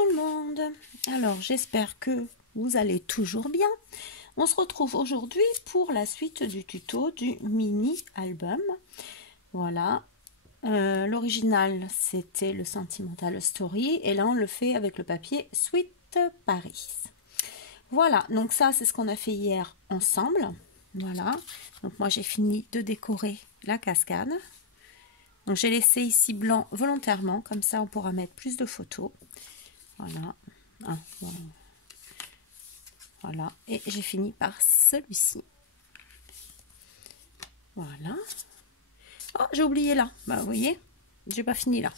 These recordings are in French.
tout le monde. Alors j'espère que vous allez toujours bien. On se retrouve aujourd'hui pour la suite du tuto du mini album. Voilà, l'original c'était le Sentimental Story et là on le fait avec le papier Sweet Paris. Voilà, donc ça c'est ce qu'on a fait hier ensemble. Voilà, donc moi j'ai fini de décorer la cascade. Donc j'ai laissé ici blanc volontairement, comme ça on pourra mettre plus de photos. Voilà. Ah, bon. Voilà. Et j'ai fini par celui-ci. Voilà. Oh, j'ai oublié là. Bah, vous voyez, j'ai pas fini là.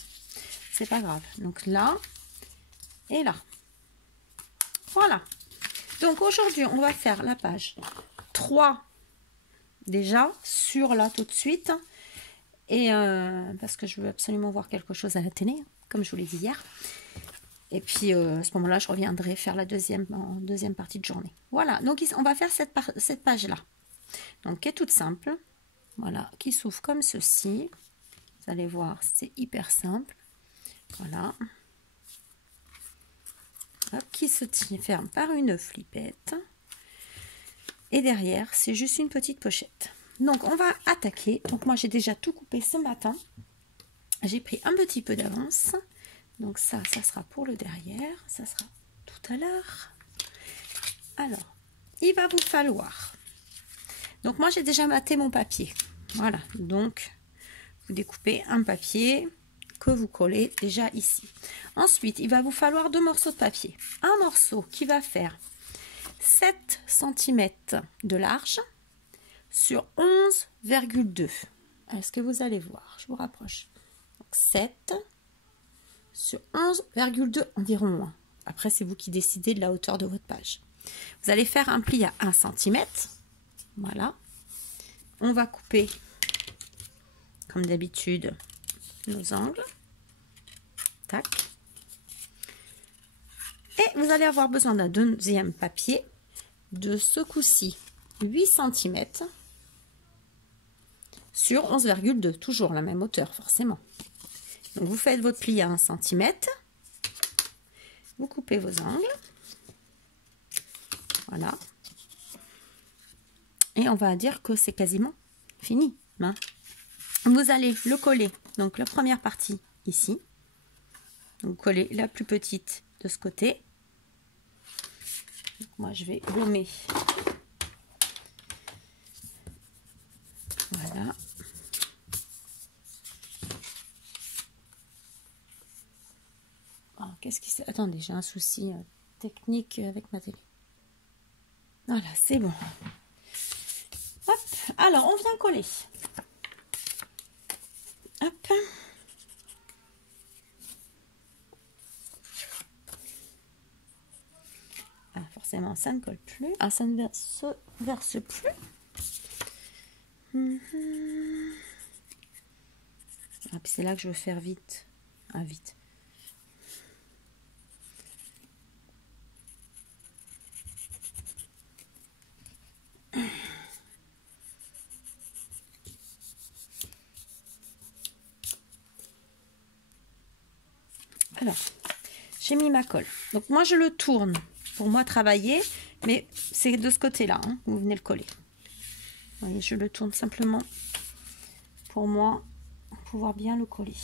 C'est pas grave. Donc là et là. Voilà. Donc aujourd'hui, on va faire la page 3 déjà sur là tout de suite. Et parce que je veux absolument voir quelque chose à la télé, comme je vous l'ai dit hier. Et puis à ce moment-là, je reviendrai faire la deuxième partie de journée. Voilà, donc on va faire cette page-là. Donc, qui est toute simple. Voilà, qui s'ouvre comme ceci. Vous allez voir, c'est hyper simple. Voilà. Hop, qui se ferme par une flippette. Et derrière, c'est juste une petite pochette. Donc, on va attaquer. Donc, moi, j'ai déjà tout coupé ce matin. J'ai pris un petit peu d'avance. Donc ça sera pour le derrière, ça sera tout à l'heure. Alors, il va vous falloir... Donc moi j'ai déjà maté mon papier. Voilà, donc vous découpez un papier que vous collez déjà ici. Ensuite, il va vous falloir 2 morceaux de papier. Un morceau qui va faire 7 cm de large sur 11,2. Est-ce que vous allez voir? Je vous rapproche. Donc 7 sur 11,2 environ. Après, c'est vous qui décidez de la hauteur de votre page. Vous allez faire un pli à 1 cm. Voilà. On va couper, comme d'habitude, nos angles. Tac. Et vous allez avoir besoin d'un deuxième papier de ce coup-ci 8 cm sur 11,2. Toujours la même hauteur, forcément. Donc, vous faites votre pli à 1 cm. Vous coupez vos angles. Voilà. Et on va dire que c'est quasiment fini. Hein. Vous allez le coller. Donc, la première partie ici. Vous collez la plus petite de ce côté. Donc, moi, je vais gommer. Voilà. Qu'est-ce qui s'est... Attendez, j'ai un souci technique avec ma télé. Voilà, c'est bon. Hop, alors on vient coller. Hop. Ah, forcément, ça ne colle plus. Ah, ça ne se verse plus. Ah, puis c'est là que je veux faire vite. Ah, vite. Alors, j'ai mis ma colle. Donc, moi, je le tourne pour moi travailler, mais c'est de ce côté-là, hein, vous venez le coller. Vous voyez, je le tourne simplement pour moi pouvoir bien le coller.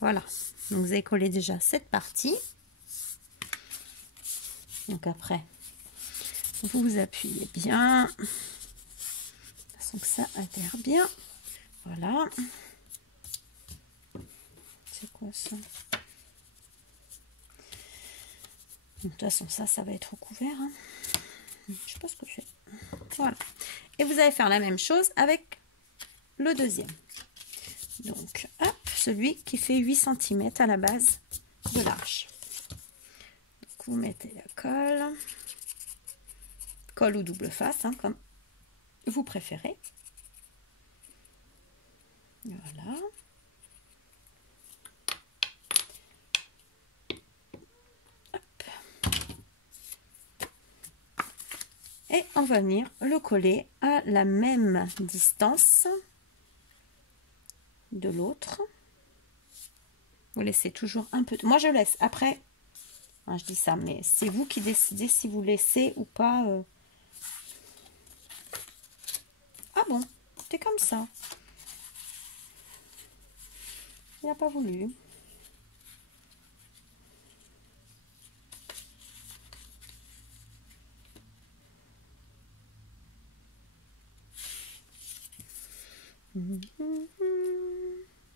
Voilà. Donc, vous avez collé déjà cette partie. Donc, après, vous vous appuyez bien. Donc ça adhère bien. Voilà. C'est quoi ça? De toute façon, ça va être recouvert. Hein. Je sais pas ce que je fais. Voilà. Et vous allez faire la même chose avec le deuxième. Donc, hop, celui qui fait 8 cm à la base de large. Donc, vous mettez la colle. Colle ou double face, hein, comme vous préférez. Voilà. Hop. Et on va venir le coller à la même distance de l'autre. Vous laissez toujours un peu. Moi, je laisse. Après, hein, je dis ça, mais c'est vous qui décidez si vous laissez ou pas. Ah bon, c'est comme ça. Il n'a pas voulu.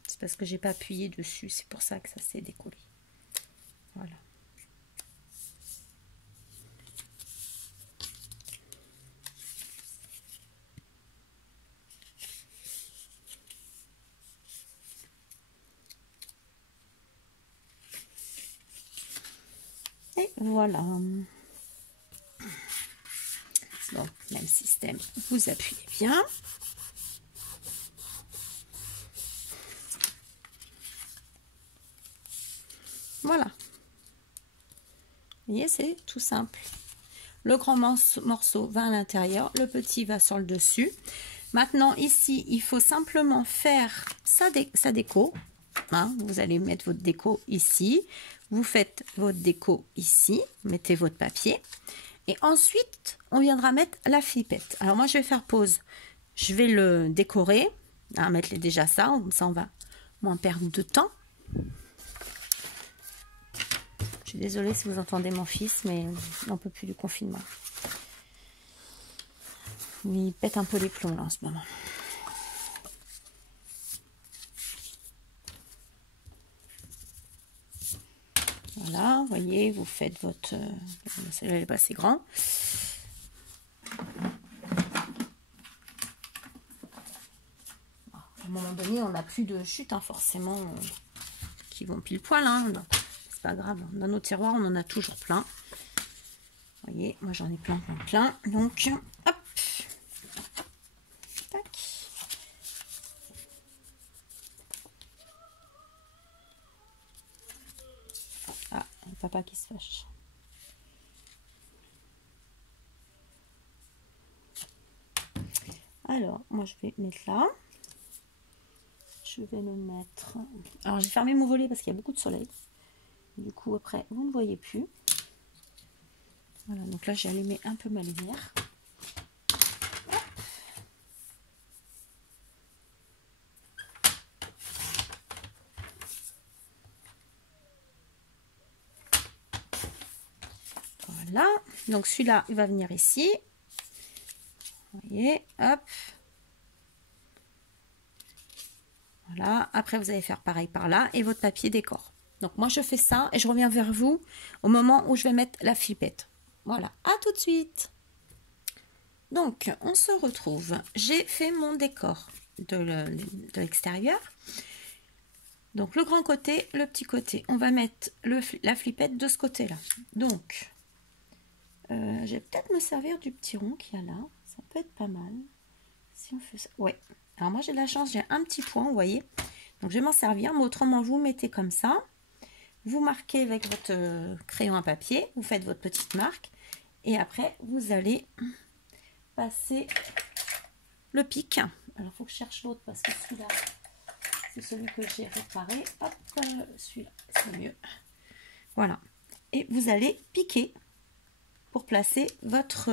C'est parce que j'ai pas appuyé dessus, c'est pour ça que ça s'est décollé. Voilà. Et voilà. Donc, même système, vous appuyez bien. Voilà. Vous voyez, c'est tout simple. Le grand morceau va à l'intérieur, le petit va sur le dessus. Maintenant, ici, il faut simplement faire sa déco. Hein, vous allez mettre votre déco ici. Vous faites votre déco ici. Mettez votre papier. Et ensuite, on viendra mettre la flippette. Alors, moi, je vais faire pause. Je vais le décorer. Hein, mettre déjà ça. Comme ça, on va moins perdre de temps. Je suis désolée si vous entendez mon fils, mais il n'en peut plus du confinement. Il pète un peu les plombs là en ce moment. Voilà, vous voyez, vous faites votre... Celle-là, elle n'est pas assez grand. À un moment donné, on n'a plus de chutes, hein, forcément, qui vont pile poil. Hein, c'est pas grave. Dans nos tiroirs, on en a toujours plein. Vous voyez, moi j'en ai plein. Donc, hop. Tac. Ah, papa qui se fâche. Alors, moi je vais mettre là. Je vais le mettre... Alors, j'ai fermé mon volet parce qu'il y a beaucoup de soleil. Du coup, après, vous ne voyez plus. Voilà, donc là, j'ai allumé un peu ma lumière. Hop. Voilà. Donc, celui-là, il va venir ici. Vous voyez, hop. Voilà. Après, vous allez faire pareil par là et votre papier décore. Donc, moi, je fais ça et je reviens vers vous au moment où je vais mettre la flippette. Voilà, à tout de suite. Donc, on se retrouve. J'ai fait mon décor de l'extérieur. Donc, le grand côté, le petit côté. On va mettre la flippette de ce côté-là. Donc, je vais peut-être me servir du petit rond qu'il y a là. Ça peut être pas mal. Si on fait ça. Ouais. Alors, moi, j'ai de la chance. J'ai un petit point, vous voyez. Donc, je vais m'en servir. Mais autrement, vous mettez comme ça. Vous marquez avec votre crayon à papier. Vous faites votre petite marque. Et après, vous allez passer le pic. Alors, il faut que je cherche l'autre parce que celui-là, c'est celui que j'ai réparé. Hop, celui-là, c'est mieux. Voilà. Et vous allez piquer pour placer votre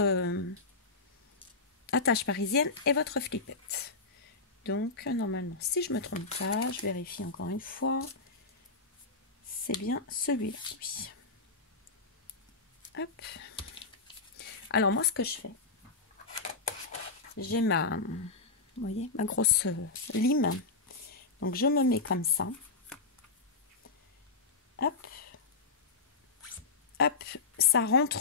attache parisienne et votre flippette. Donc, normalement, si je ne me trompe pas, je vérifie encore une fois. C'est bien celui-là, oui. Hop. Alors, moi, ce que je fais, j'ai ma, vous voyez, ma grosse lime. Donc, je me mets comme ça. Hop. Hop, ça rentre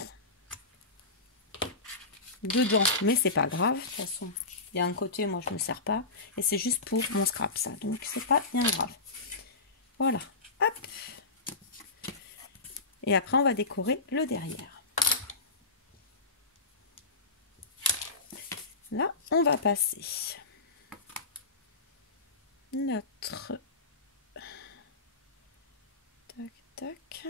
dedans. Mais c'est pas grave. De toute façon, il y a un côté, moi, je ne me sers pas. Et c'est juste pour mon scrap, ça. Donc, c'est pas bien grave. Voilà. Hop. Et après, on va décorer le derrière. Là, on va passer notre... Tac, tac.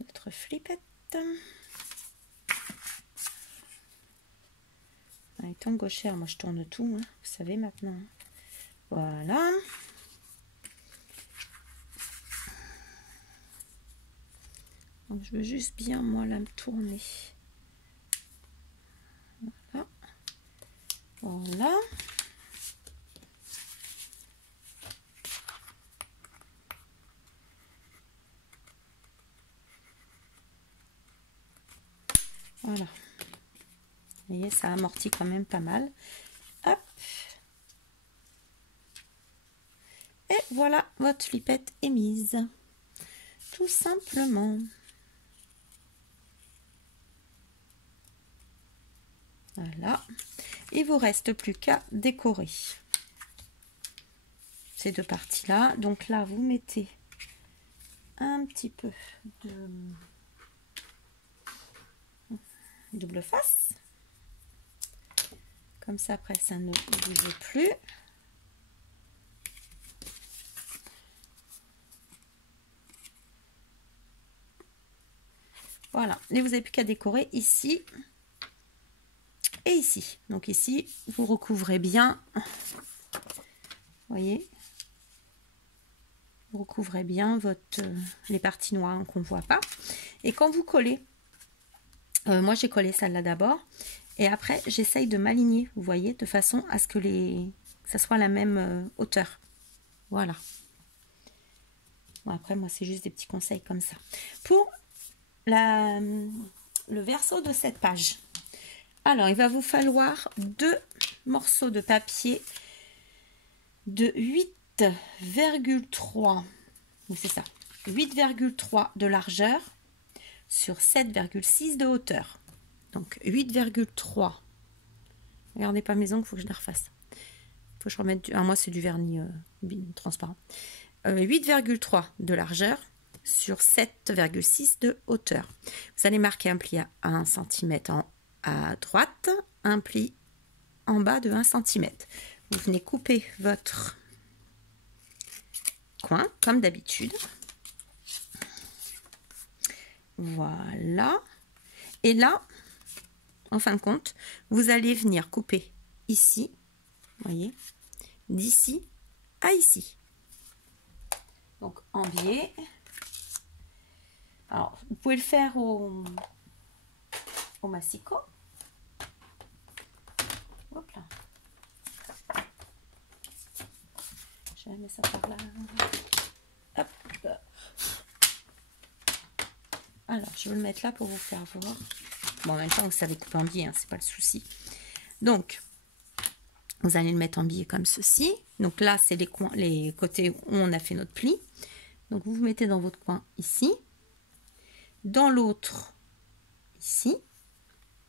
Notre flippette. Avec ton gauchère, moi je tourne tout, hein, vous savez maintenant. Voilà. Donc, je veux juste bien, moi, la tourner. Voilà. Voilà. Voilà. Vous voyez, ça amortit quand même pas mal. Hop. Et voilà, votre flippette est mise. Tout simplement. Voilà. Il vous reste plus qu'à décorer ces deux parties-là. Donc là, vous mettez un petit peu de double face. Comme ça, après, ça ne bouge plus. Voilà. Et vous n'avez plus qu'à décorer ici et ici. Donc ici, vous recouvrez bien. Vous voyez, vous recouvrez bien les parties noires qu'on ne voit pas. Et quand vous collez, moi j'ai collé celle-là d'abord. Et après, j'essaye de m'aligner, vous voyez, de façon à ce que ça soit la même hauteur. Voilà. Bon, après, moi, c'est juste des petits conseils comme ça. Pour le verso de cette page, alors, il va vous falloir 2 morceaux de papier de 8,3, c'est ça, 8,3 de largeur sur 7,6 de hauteur. Donc 8,3. Regardez pas mes ongles, il faut que je les refasse. Il faut que je remette moi c'est du vernis transparent. 8,3 de largeur sur 7,6 de hauteur. Vous allez marquer un pli à 1 cm à droite, un pli en bas de 1 cm. Vous venez couper votre coin comme d'habitude. Voilà. Et là, en fin de compte, vous allez venir couper ici, vous voyez, d'ici à ici. Donc en biais. Alors, vous pouvez le faire au massicot. Hop là. Je vais mettre ça par là. Hop. Alors, je vais le mettre là pour vous faire voir. Bon, en même temps, vous savez couper en biais, hein, c'est pas le souci. Donc, vous allez le mettre en biais comme ceci. Donc là, c'est les côtés où on a fait notre pli. Donc, vous vous mettez dans votre coin ici. Dans l'autre, ici.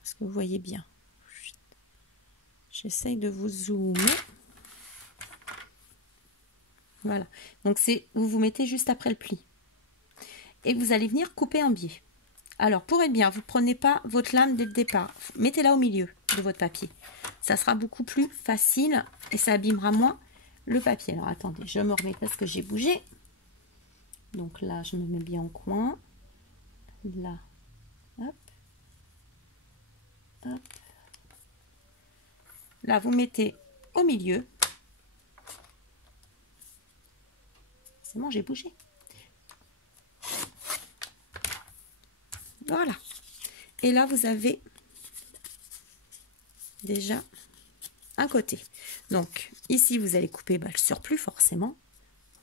Est-ce que vous voyez bien? J'essaye de vous zoomer. Voilà. Donc, vous vous mettez juste après le pli. Et vous allez venir couper en biais. Alors, pour être bien, vous ne prenez pas votre lame dès le départ. Mettez-la au milieu de votre papier. Ça sera beaucoup plus facile et ça abîmera moins le papier. Alors, attendez, je me remets parce que j'ai bougé. Donc là, je me mets bien en coin. Là, hop. Hop. Là, vous mettez au milieu. C'est bon, j'ai bougé. Voilà. Et là, vous avez déjà un côté. Donc, ici, vous allez couper le surplus, forcément.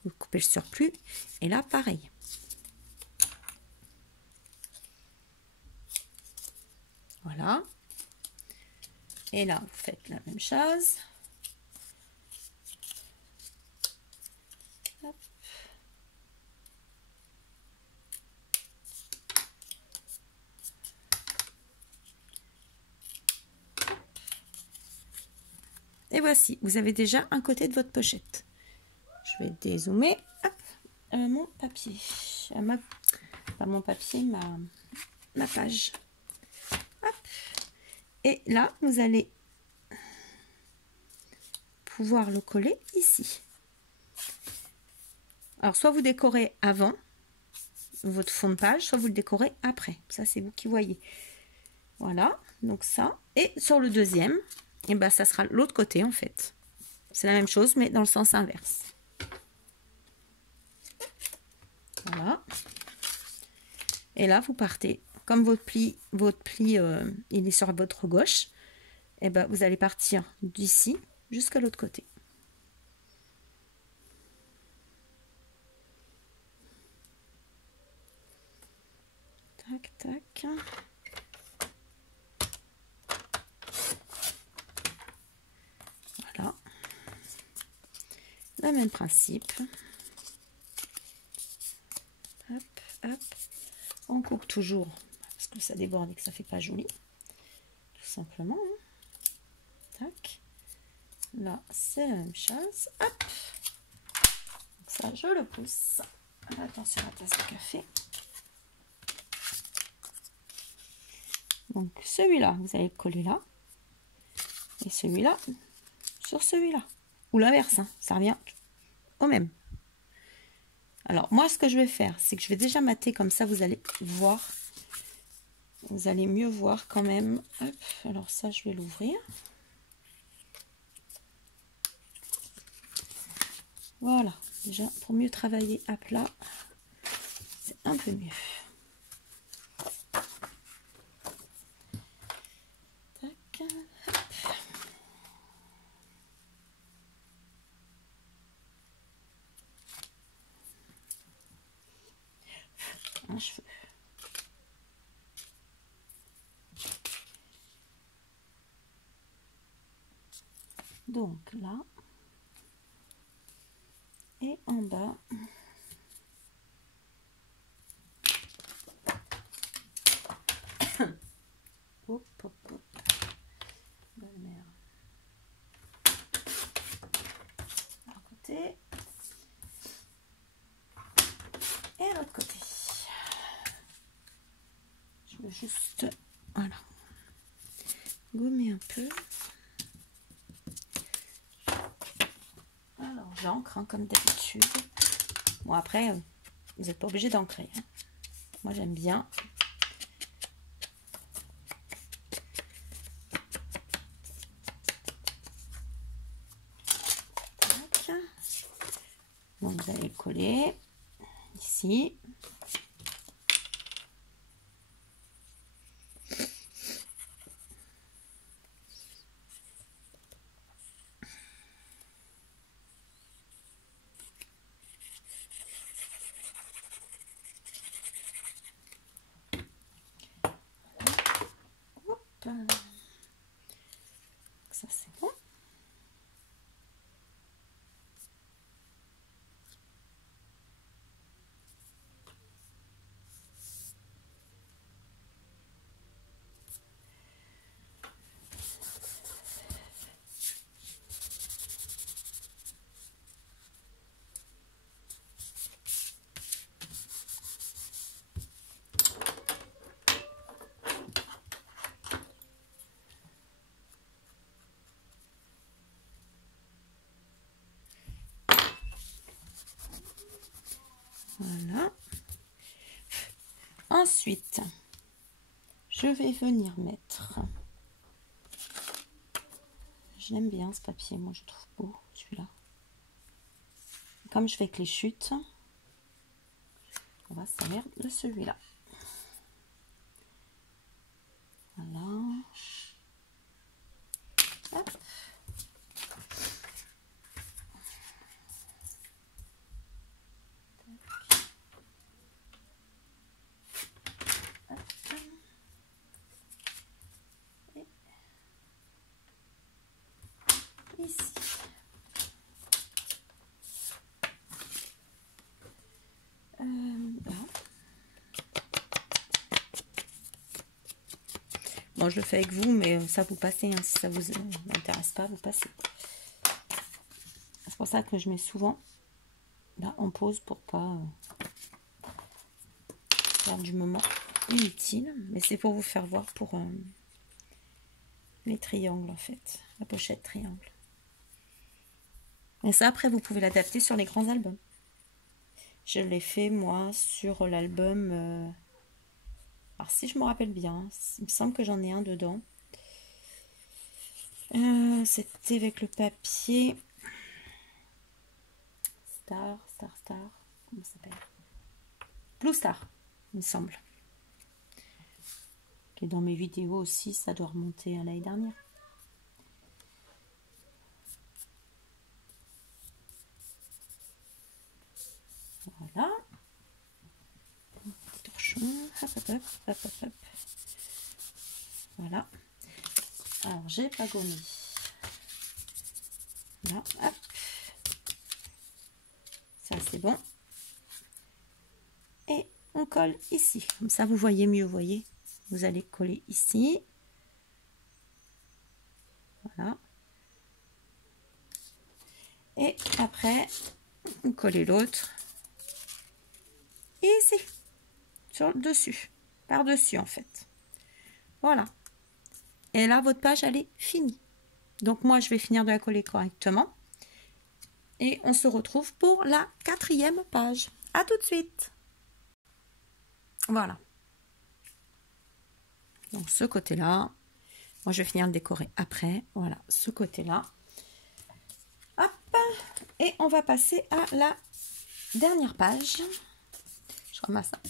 Vous coupez le surplus. Et là, pareil. Voilà. Et là, vous faites la même chose. Hop. Et voici, vous avez déjà un côté de votre pochette. Je vais dézoomer. Hop, mon papier. Pas mon papier, ma page. Hop. Et là, vous allez pouvoir le coller ici. Alors, soit vous décorez avant votre fond de page, soit vous le décorez après. Ça, c'est vous qui voyez. Voilà, donc ça. Et sur le deuxième, et ben ça sera l'autre côté en fait. C'est la même chose mais dans le sens inverse. Voilà. Et là vous partez comme votre pli il est sur votre gauche, et ben vous allez partir d'ici jusqu'à l'autre côté. Tac tac. Voilà. Le même principe. Hop, hop. On coupe toujours parce que ça déborde et que ça fait pas joli. Tout simplement. Tac. Là, c'est la même chose. Hop. Donc ça, je le pousse. Attention à la tasse de café. Donc celui-là, vous allez le coller là. Et celui-là sur celui-là. Ou l'inverse, hein, ça revient au même. Alors moi, ce que je vais faire, c'est que je vais déjà mater comme ça, vous allez voir. Vous allez mieux voir quand même. Hop, alors ça, je vais l'ouvrir. Voilà, déjà pour mieux travailler à plat, c'est un peu mieux. Tac, hop. Un cheveu. Donc là et en bas. Hop, hop, hop. Bonne mère. D'un côté. Et l'autre côté. Je veux juste, voilà, gommer un peu. Alors j'encre hein, comme d'habitude. Bon après, vous n'êtes pas obligé d'encrer. Hein. Moi j'aime bien. Tac. Donc vous allez le coller ici. Hop. Ça c'est bon. Voilà. Ensuite, je vais venir mettre. Je l'aime bien ce papier, moi je trouve beau celui-là. Comme je fais que les chutes, on va se servir de celui-là. Voilà. Hop. Ici. Là. Bon, je le fais avec vous, mais ça vous passez. Hein, si ça vous intéresse pas, vous passez. C'est pour ça que je mets souvent là en pause pour pas faire du moment inutile. Mais c'est pour vous faire voir pour les triangles en fait, la pochette triangle. Et ça, après, vous pouvez l'adapter sur les grands albums. Je l'ai fait, moi, sur l'album... alors, si je me rappelle bien, il me semble que j'en ai un dedans. C'était avec le papier Star, comment ça s'appelle? Blue Star, il me semble. Et dans mes vidéos aussi, ça doit remonter à l'année dernière. Voilà. Petit torchon. Hop, hop, hop, hop, hop, hop. Voilà. Alors, j'ai pas gommé. Là, hop. Ça, c'est bon. Et on colle ici. Comme ça, vous voyez mieux, vous voyez. Vous allez coller ici. Voilà. Et après, vous collez l'autre. Ici. Sur le dessus. Par-dessus, en fait. Voilà. Et là, votre page, elle est finie. Donc, moi, je vais finir de la coller correctement. Et on se retrouve pour la 4e page. À tout de suite. Voilà. Donc, ce côté-là. Moi, je vais finir de décorer après. Voilà, ce côté-là. Hop. Et on va passer à la dernière page. Je ramasse un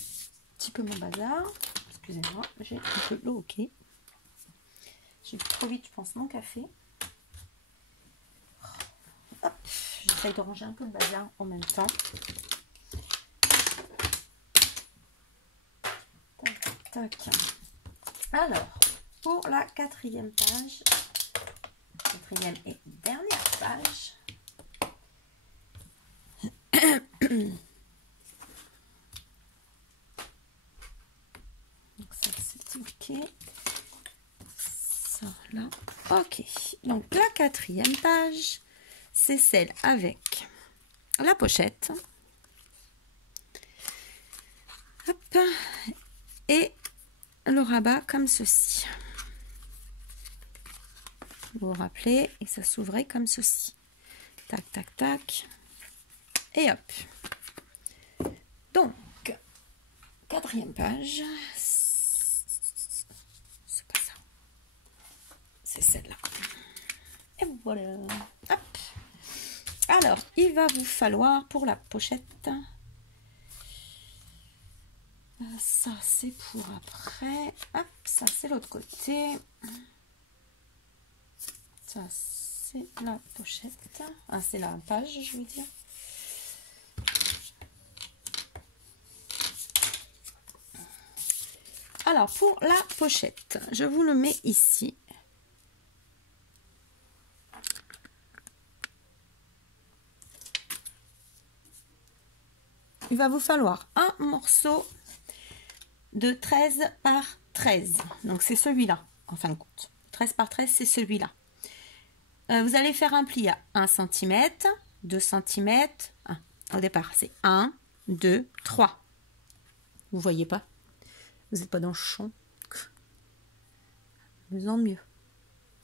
petit peu mon bazar. Excusez-moi, j'ai un peu l'eau, ok. J'ai bu trop vite, je pense, mon café. Hop, j'essaye de ranger un peu le bazar en même temps. Tac, tac. Alors, pour la 4e page, 4e et dernière page. Donc ça, c'est ok. Ça, là, ok. Donc la 4e page, c'est celle avec la pochette. Hop. Et le rabat comme ceci. Vous vous rappelez, et ça s'ouvrait comme ceci. Tac, tac, tac. Et hop. Donc, 4e page. C'est pas ça. C'est celle-là. Et voilà. Hop. Alors, il va vous falloir pour la pochette. Ça, c'est pour après. Hop, ça, c'est l'autre côté. Ça, c'est la pochette. Ah, c'est la page, je veux dire. Alors, pour la pochette, je vous le mets ici. Il va vous falloir un morceau de 13 par 13. Donc, c'est celui-là, en fin de compte. 13 par 13, c'est celui-là. Vous allez faire un pli à 1 cm, 2 cm. Au départ, c'est 1, 2, 3. Vous voyez pas? Vous n'êtes pas dans le champ. Mieux en mieux.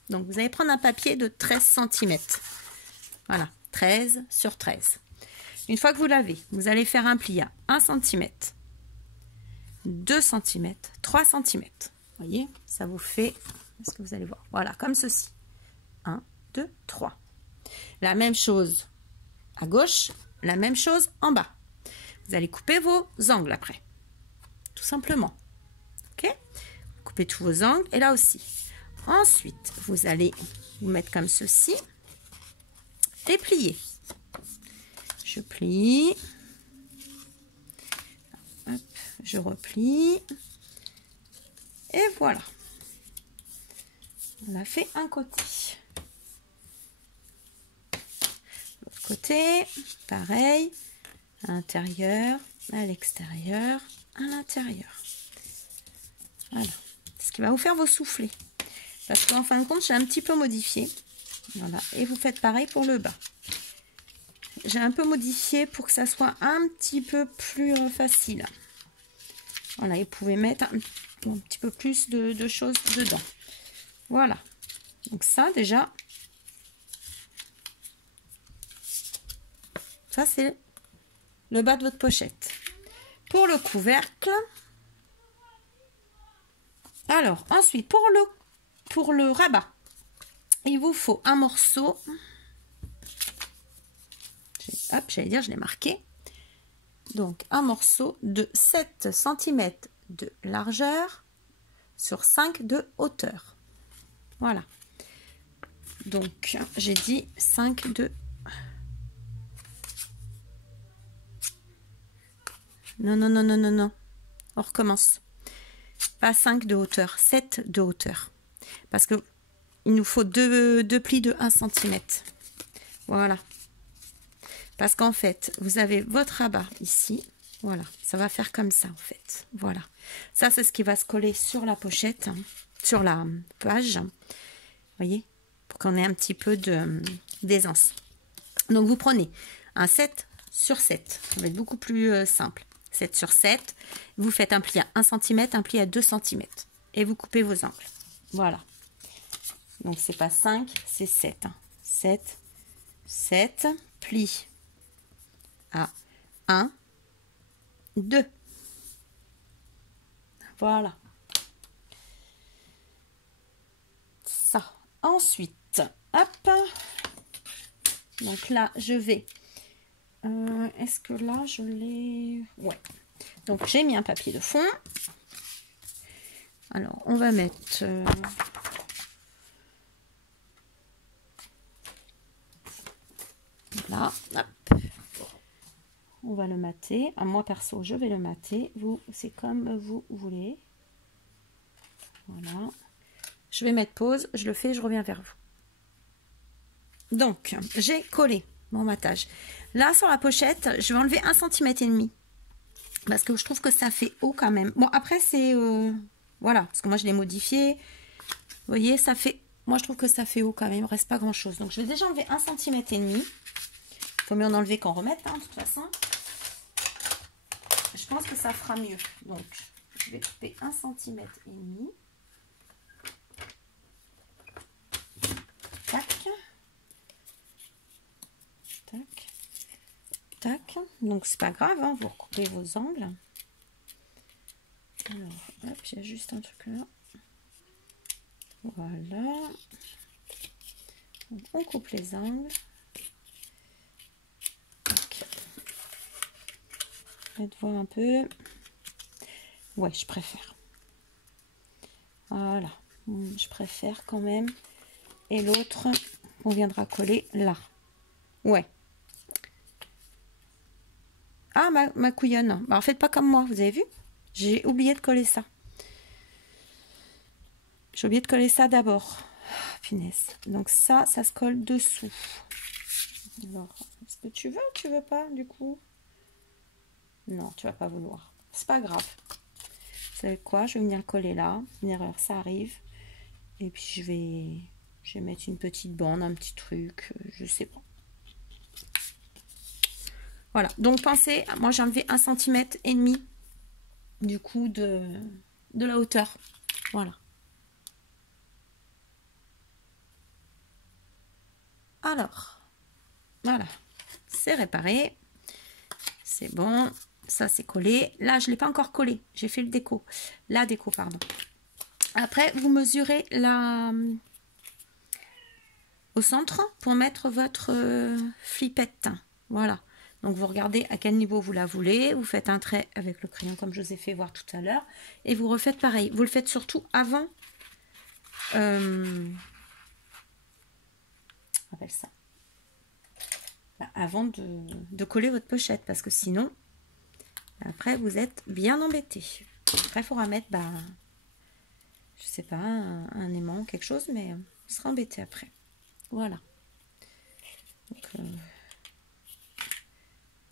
Donc, vous allez prendre un papier de 13 cm. Voilà, 13 sur 13. Une fois que vous l'avez, vous allez faire un pli à 1 cm, 2 cm, 3 cm. Vous voyez, ça vous fait, est-ce que vous allez voir? Voilà, comme ceci. 1, 2, 3. La même chose à gauche, la même chose en bas. Vous allez couper vos angles après. Tout simplement. Ok? Coupez tous vos angles et là aussi. Ensuite, vous allez vous mettre comme ceci et plier. Je plie. Hop, je replie. Et voilà. On a fait un côté. L'autre côté, pareil. À l'intérieur, à l'extérieur, à l'intérieur. Voilà. Ce qui va vous faire vos soufflets. Parce qu'en fin de compte, j'ai un petit peu modifié. Voilà. Et vous faites pareil pour le bas. J'ai un peu modifié pour que ça soit un petit peu plus facile. Voilà, et vous pouvez mettre un petit peu plus de choses dedans. Voilà. Donc ça, déjà, ça c'est le bas de votre pochette. Pour le couvercle, alors ensuite pour le rabat, il vous faut un morceau. Hop, j'allais dire, je l'ai marqué. Donc, un morceau de 7 cm de largeur sur 5 de hauteur. Voilà. Donc, j'ai dit 5 de... Non, non, non, non, non, non. On recommence. Pas 5 de hauteur, 7 de hauteur. Parce que il nous faut deux plis de 1 cm. Voilà. Parce qu'en fait, vous avez votre rabat ici. Voilà, ça va faire comme ça en fait. Voilà. Ça, c'est ce qui va se coller sur la pochette, hein, sur la page. Vous voyez, pour qu'on ait un petit peu d'aisance. Donc, vous prenez un 7 sur 7. Ça va être beaucoup plus simple. 7 sur 7. Vous faites un pli à 1 cm, un pli à 2 cm. Et vous coupez vos angles. Voilà. Donc, c'est pas 5, c'est 7. Hein. 7, 7, pli à 1, 2. Voilà. Ça. Ensuite, hop. Donc là, je vais... est-ce que là, je l'ai... Ouais. Donc, j'ai mis un papier de fond. Alors, on va mettre... là, hop. On va le mater. À moi perso, je vais le mater. Vous, c'est comme vous voulez. Voilà. Je vais mettre pause. Je le fais, je reviens vers vous. Donc, j'ai collé mon matage. Là, sur la pochette, je vais enlever 1,5 cm. Parce que je trouve que ça fait haut quand même. Bon, après, c'est... voilà, parce que moi, je l'ai modifié. Vous voyez, ça fait... Moi, je trouve que ça fait haut quand même. Il ne reste pas grand-chose. Donc, je vais déjà enlever 1,5 cm. Il faut mieux en enlever qu'en remettre, hein, de toute façon. Je pense que ça fera mieux. Donc, je vais couper 1,5 cm. Tac. Tac. Tac. Donc, c'est pas grave, hein, vous recoupez vos angles. Alors, hop, il y a juste un truc là. Voilà. Donc, on coupe les angles. Tac. Faites voir un peu. Ouais, je préfère. Voilà. Je préfère quand même. Et l'autre, on viendra coller là. Ouais. Ah, ma couillonne. Alors, faites pas comme moi, vous avez vu? J'ai oublié de coller ça. J'ai oublié de coller ça d'abord. Ah, punaise. Donc ça se colle dessous. Alors, est-ce que tu veux ou tu veux pas, du coup? Non, tu vas pas vouloir. C'est pas grave. Vous savez quoi? Je vais venir le coller là. Une erreur, ça arrive. Et puis, je vais mettre une petite bande, un petit truc. Je sais pas. Voilà. Donc, pensez, moi, j'ai enlevé 1,5 cm du coup de la hauteur. Voilà. Alors, voilà. C'est réparé. C'est bon. Ça, c'est collé. Là, je ne l'ai pas encore collé. J'ai fait le déco. La déco, pardon. Après, vous mesurez au centre pour mettre votre flippette. Voilà. Donc, vous regardez à quel niveau vous la voulez. Vous faites un trait avec le crayon comme je vous ai fait voir tout à l'heure. Et vous refaites pareil. Vous le faites surtout avant. On appelle ça. Avant de coller votre pochette. Parce que sinon, après, vous êtes bien embêté. Après, il faudra mettre, je sais pas, un aimant, quelque chose. Mais on sera embêté après. Voilà. Donc,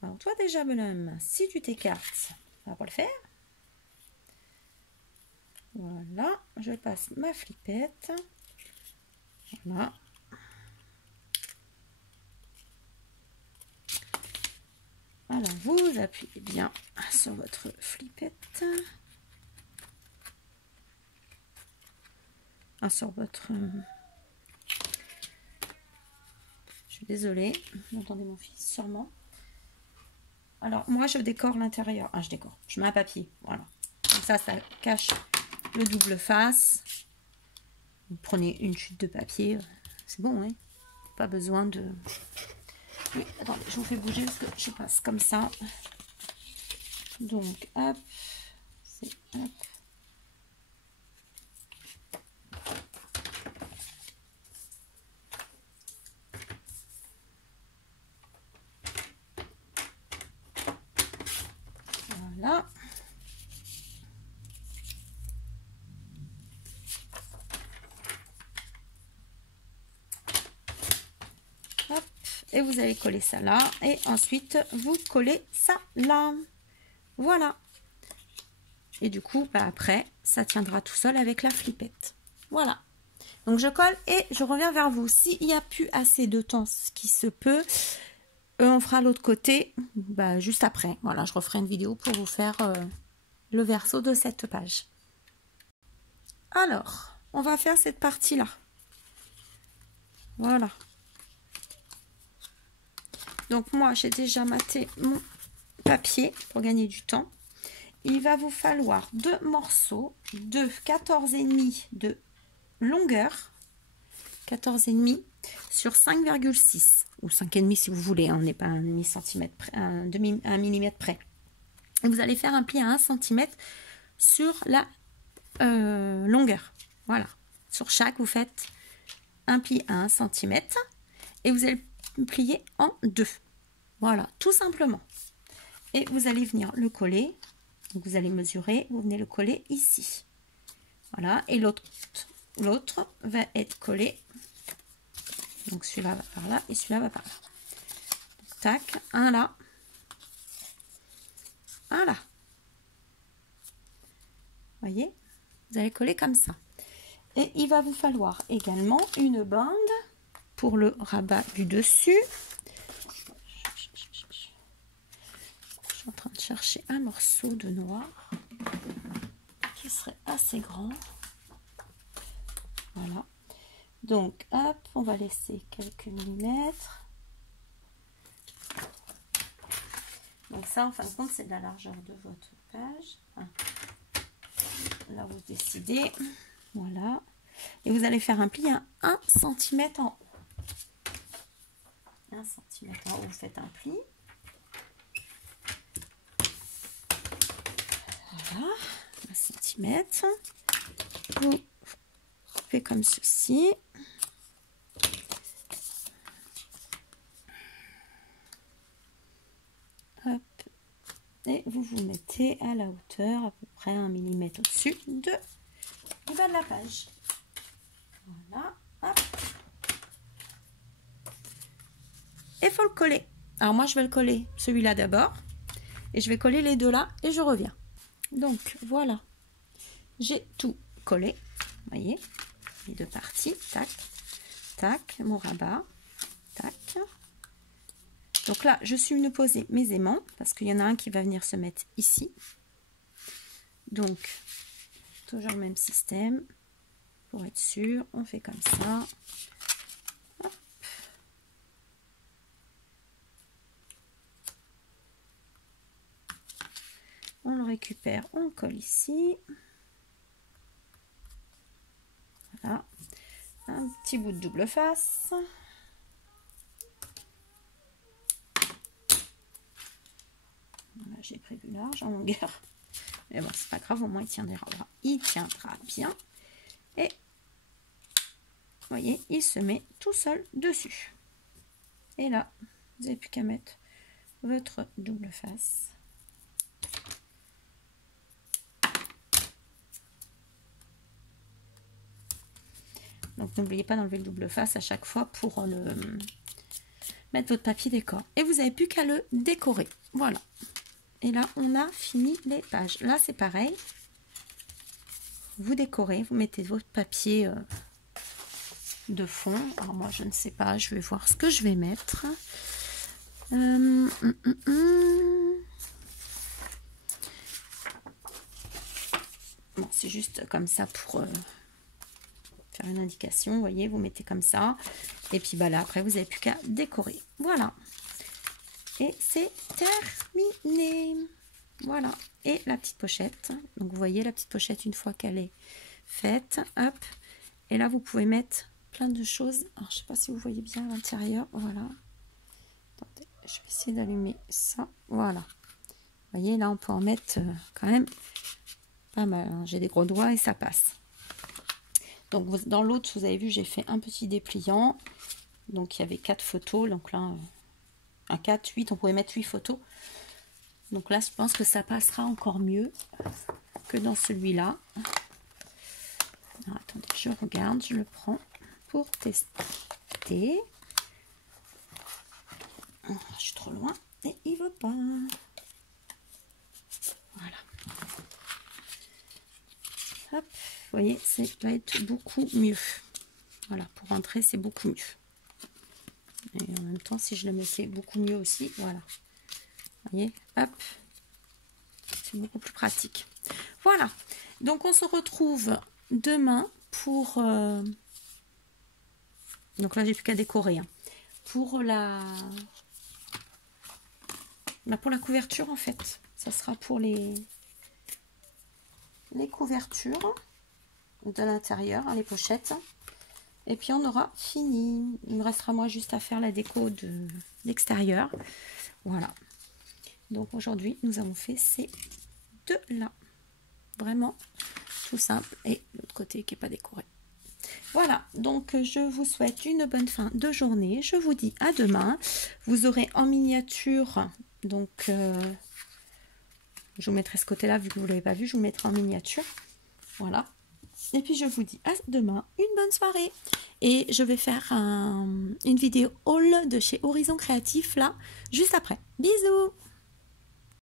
alors toi déjà, bonhomme, si tu t'écartes, ça va pas le faire. Voilà, je passe ma flippette. Voilà. Alors, vous appuyez bien sur votre flippette. Sur votre... Je suis désolée, vous entendez mon fils sûrement. Alors, moi, je décore l'intérieur. Je décore. Je mets un papier. Voilà. Comme ça cache le double face. Vous prenez une chute de papier. C'est bon, hein? Pas besoin de... Oui, attendez, je vous fais bouger parce que je passe comme ça. Donc, hop, c'est hop. Voilà. Hop. Et vous allez coller ça là. Et ensuite, vous collez ça là. Voilà. Et du coup, bah après, ça tiendra tout seul avec la flippette. Voilà. Donc, je colle et je reviens vers vous. S'il n'y a plus assez de temps, ce qui se peut, on fera l'autre côté bah, juste après. Voilà, je referai une vidéo pour vous faire le verso de cette page. Alors, on va faire cette partie-là. Voilà. Donc, moi, j'ai déjà maté mon papier pour gagner du temps. Il va vous falloir 2 morceaux de 14,5 de longueur. 14,5 sur 5,6 ou 5,5 si vous voulez. On n'est pas un demi-centimètre près, un millimètre près. Et vous allez faire un pli à 1 cm sur la longueur. Voilà. Sur chaque, vous faites un pli à 1 cm et vous allez plier en 2. Voilà, tout simplement. Et vous allez venir le coller. Donc vous allez mesurer, vous venez le coller ici. Voilà, et l'autre va être collé. Donc celui-là va par là et celui-là va par là. Donc, tac, un là. Un là. Voyez, vous allez coller comme ça. Et il va vous falloir également une bande pour le rabat du dessus. Je suis en train de chercher un morceau de noir qui serait assez grand. Voilà. Donc, hop, on va laisser quelques millimètres. Donc ça, en fin de compte, c'est de la largeur de votre page. Enfin, là, vous décidez. Voilà. Et vous allez faire un pli à 1 cm en haut. 1 cm en haut, vous faites un pli. Voilà. 1 cm. Vous faites comme ceci. Hop. Et vous vous mettez à la hauteur à peu près 1 mm au-dessus du bas de la page. Voilà. Hop. Et il faut le coller. Alors moi je vais le coller celui-là d'abord. Et je vais coller les deux là et je reviens. Donc voilà. J'ai tout collé. Vous voyez, les deux parties. Tac, tac, mon rabat. Tac. Donc là, je suis venu poser mes aimants parce qu'il y en a un qui va venir se mettre ici. Donc, toujours le même système. Pour être sûr, on fait comme ça. Hop. On le récupère, on le colle ici. Voilà. Un petit bout de double face. Voilà, j'ai prévu large en longueur. Mais bon, c'est pas grave, au moins il tiendra bien. Et vous voyez, il se met tout seul dessus. Et là, vous n'avez plus qu'à mettre votre double face. Donc n'oubliez pas d'enlever le double face à chaque fois pour mettre votre papier décor. Et vous n'avez plus qu'à le décorer. Voilà. Et là, on a fini les pages. Là, c'est pareil. Vous décorez, vous mettez votre papier de fond. Alors moi, je ne sais pas, je vais voir ce que je vais mettre. Bon, c'est juste comme ça pour faire une indication. Vous voyez, vous mettez comme ça. Et puis bah là, après, vous n'avez plus qu'à décorer. Voilà. Et c'est terminé. Voilà. Et la petite pochette. Donc, vous voyez la petite pochette une fois qu'elle est faite. Hop. Et là, vous pouvez mettre plein de choses. Alors, je sais pas si vous voyez bien à l'intérieur. Voilà. Attendez, je vais essayer d'allumer ça. Voilà. Vous voyez, là, on peut en mettre quand même pas mal. Hein. J'ai des gros doigts et ça passe. Donc, dans l'autre, vous avez vu, j'ai fait un petit dépliant. Donc, il y avait 4 photos. Donc là, un 4, 8, on pouvait mettre 8 photos. Donc là, je pense que ça passera encore mieux que dans celui-là. Attendez, je regarde, je le prends pour tester. Je suis trop loin et il veut pas. Voilà. Hop, vous voyez, ça va être beaucoup mieux. Voilà, pour rentrer, c'est beaucoup mieux. Et en même temps, si je le mettais beaucoup mieux aussi, voilà. Vous voyez, hop, c'est beaucoup plus pratique. Voilà, donc on se retrouve demain pour... donc là, j'ai plus qu'à décorer. Hein. Pour pour la couverture, en fait. Ça sera pour les couvertures de l'intérieur, hein, les pochettes. Et puis, on aura fini. Il me restera, moi, juste à faire la déco de l'extérieur. Voilà. Donc, aujourd'hui, nous avons fait ces deux-là. Vraiment tout simple. Et l'autre côté qui n'est pas décoré. Voilà, donc je vous souhaite une bonne fin de journée. Je vous dis à demain. Vous aurez en miniature, donc je vous mettrai ce côté-là, vu que vous ne l'avez pas vu, je vous mettrai en miniature. Voilà. Et puis je vous dis à demain, une bonne soirée. Et je vais faire une vidéo haul de chez Horizon Créatif, là, juste après. Bisous!